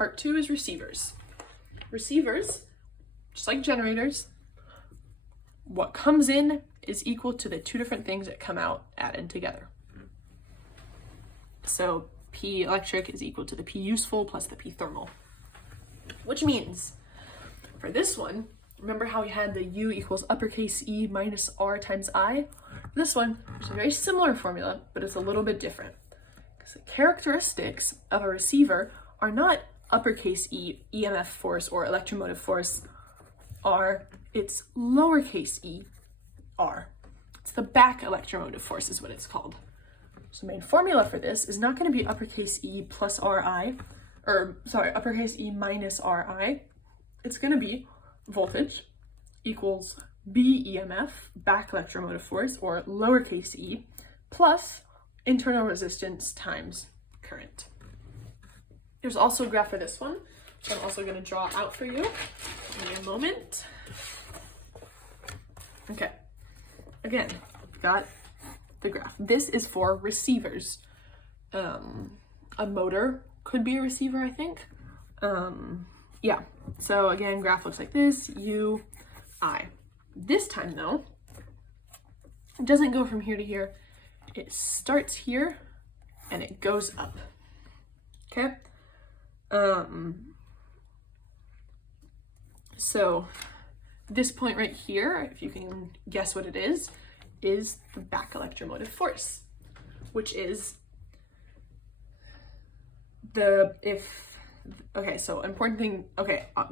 Part 2 is receivers. Receivers, just like generators, what comes in is equal to the two different things that come out added together. So P electric is equal to the P useful plus the P thermal, which means for this one, remember how we had the U equals uppercase E minus R times I? For this one, it's a very similar formula, but it's a little bit different. Because the characteristics of a receiver are not uppercase E, EMF force or electromotive force R, it's lowercase e, R. It's the back electromotive force is what it's called. So the main formula for this is not going to be uppercase E plus Ri, uppercase E minus Ri. It's going to be voltage equals B EMF, back electromotive force, or lowercase e, plus internal resistance times current. There's also a graph for this one, which I'm also going to draw out for you in a moment. Okay, again, we've got the graph. This is for receivers. A motor could be a receiver, I think. Yeah, so again, graph looks like this, U, I. This time though, it doesn't go from here to here. It starts here and it goes up, okay? So this point right here, if you can guess what it is the back electromotive force, which is so important thing,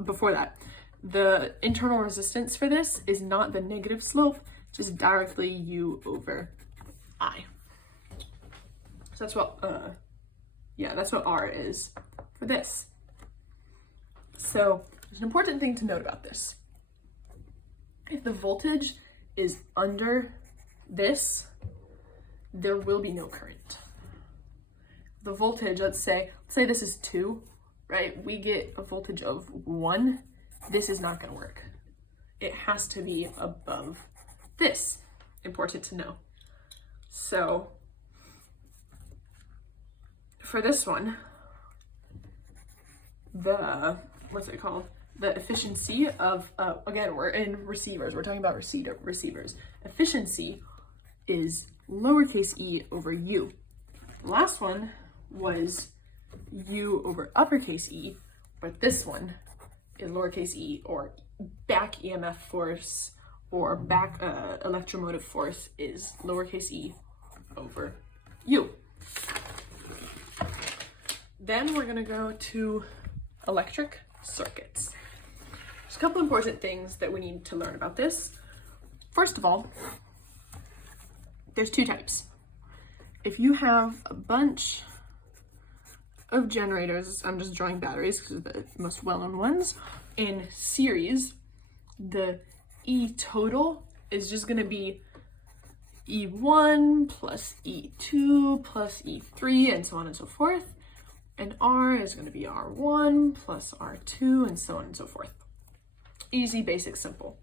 before that, the internal resistance for this is not the negative slope, just directly U over I. So that's what, that's what R is for this. So there's an important thing to note about this. If the voltage is under this, there will be no current. The voltage, let's say this is 2, right? We get a voltage of 1. This is not going to work. It has to be above this. Important to know. So for this one, the efficiency of, again, we're in receivers. We're talking about receivers. Efficiency is lowercase e over U. The last one was U over uppercase E, but this one is lowercase e, or back EMF force or back electromotive force is lowercase e over U. Then we're gonna go to electric circuits. There's a couple important things that we need to learn about this. First of all, there's 2 types. If you have a bunch of generators, I'm just drawing batteries because they're the most well-known ones, in series, the E total is just going to be E1 plus E2 plus E3 and so on and so forth. And R is going to be R1 plus R2 and so on and so forth. Easy, basic, simple.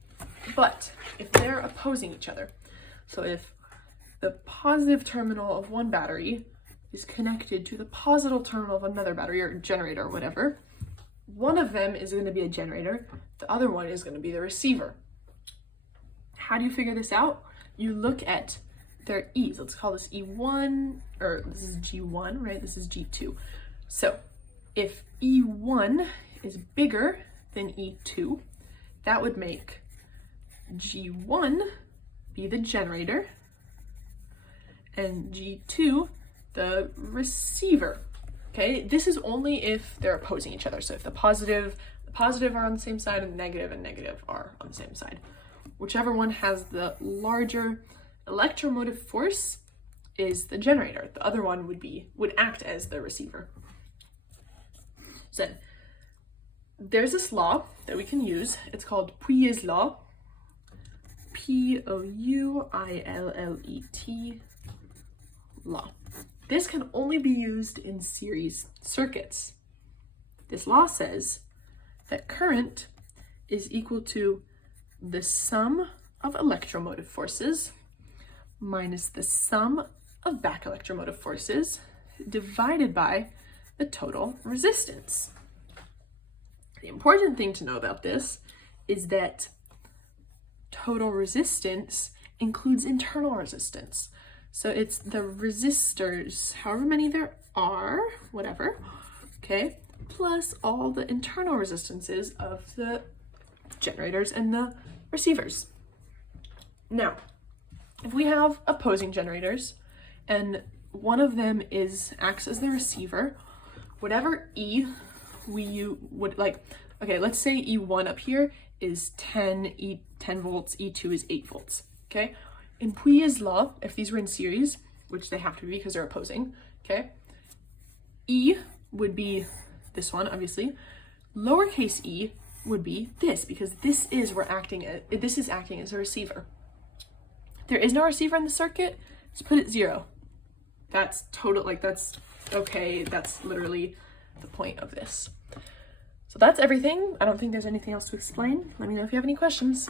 But if they're opposing each other, so if the positive terminal of one battery is connected to the positive terminal of another battery or generator or whatever, one of them is going to be a generator, the other one is going to be the receiver. How do you figure this out? You look at their E's. Let's call this E1, or this is G1, right? This is G2. So if E1 is bigger than E2, that would make G1 be the generator and G2 the receiver. Okay, this is only if they're opposing each other. So if the positive are on the same side and negative are on the same side. Whichever one has the larger electromotive force is the generator. The other one would act as the receiver. So there's this law that we can use. It's called Pouillet's law. Pouillet law. This can only be used in series circuits. This law says that current is equal to the sum of electromotive forces minus the sum of back electromotive forces divided by the total resistance. The important thing to know about this is that total resistance includes internal resistance. So it's the resistors, however many there are, whatever, okay, plus all the internal resistances of the generators and the receivers. Now, if we have opposing generators and one of them acts as the receiver, whatever E would like, okay, let's say E1 up here is 10 volts, E2 is 8 volts, okay? In Pouillet's law, if these were in series, which they have to be because they're opposing, okay, E would be this one, obviously. Lowercase e would be this, because this is acting as a receiver. If there is no receiver in the circuit, just put it 0. That's that's okay. That's literally the point of this. So that's everything. I don't think there's anything else to explain. Let me know if you have any questions.